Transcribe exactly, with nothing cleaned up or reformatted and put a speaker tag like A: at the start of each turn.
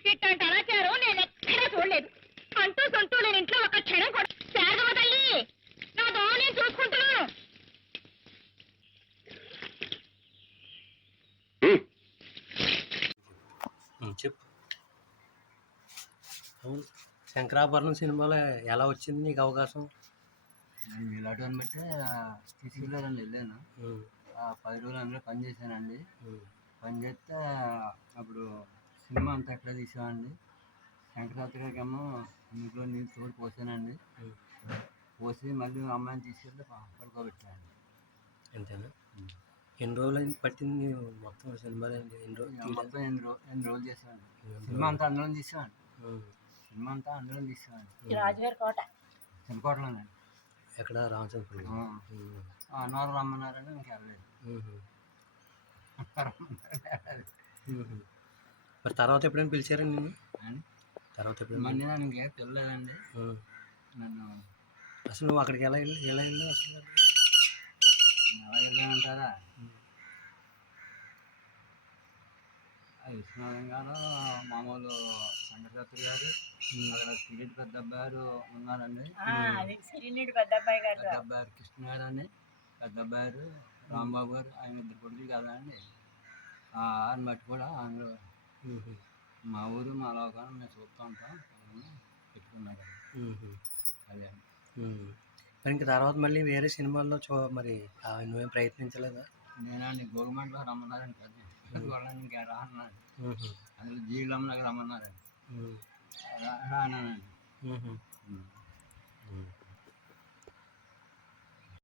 A: ఇట్లాంటి అనాచారం నేను ఎక్కడా చూడలేదు. అంటూ సొంటూ లేని ఇంట్లో ఒక క్షణం కూడా. శారదమ్మ తల్లి, నా దోమ నేను చూసుకుంటున్నాను.
B: చెప్పు. అవును, శంకరాభరణం సినిమాలో ఎలా వచ్చింది నీకు అవకాశం?
C: నేను మీలాటని బట్టి తీసుకెళ్ళారండి, వెళ్ళాను. పది రోజులు అందులో పని చేశానండి. పని చేస్తే అప్పుడు సినిమా అంతా ఎట్లా తీసామండి. శంకరాత్రి గారికి ఏమో ఇంట్లో నీళ్ళు తోడు పోసానండి. పోసి మళ్ళీ అమ్మాయిని తీసుకెళ్ళి పడుకోబెట్టానండి.
B: అంతేనా? ఎన్ని రోజులు అయింది పట్టింది మొత్తం సినిమాలు? ఎన్ని రోజులు
C: మొత్తం ఎన్ని రోజు ఎన్ని రోజులు చేసామండి. సినిమా అంతా అందులో తీసామండి. సినిమా అంతా అందులో తీసామండి.
A: రాజుగారి కోట
C: చిన్నకోటలోనండి.
B: ఎక్కడ? రామచంద్రపురం.
C: అన్నవరం రమ్మన్నారని ఇంక వెళ్ళలేదు.
B: మరి తర్వాత ఎప్పుడైనా పిలిచారండి నేను? తర్వాత ఎప్పుడైనా
C: మళ్ళీ నన్ను ఇంకేం పిల్లలేదండి నన్ను.
B: అసలు నువ్వు అక్కడికి ఎలా వెళ్ళి ఎలా వెళ్ళావు అసలు?
C: ఎలా వెళ్ళానంటారా? విశ్వనాథం గారు, మామూలు శంకరశాస్త్రి గారు, అక్కడ సిరెడ్డి పెద్ద అబ్బాయి ఉన్నారండి.
A: పెద్ద అబ్బాయి గారు
C: పెద్ద అబ్బాయి కృష్ణ గారు అని, పెద్ద అబ్బాయి రాంబాబు గారు, ఆయన ఇద్దరు కొడుకులు కదా అండి. ఆయన బట్టి కూడా అందులో మా ఊరు మా లోకాన్ని మేము చూస్తూ ఉంటాం పెట్టుకున్నారు. అదే
B: మరి ఇంక తర్వాత మళ్ళీ వేరే సినిమాల్లో చూ మరి నువ్వేం ప్రయత్నించలేదా?
C: నేనండి గవర్నమెంట్లో రమ్మన్నారండి. పెద్ద వాళ్ళని ఇంకా రా అన్నాడు. అందులో జీవితంలోకి రమ్మన్నారండి. రానానండి.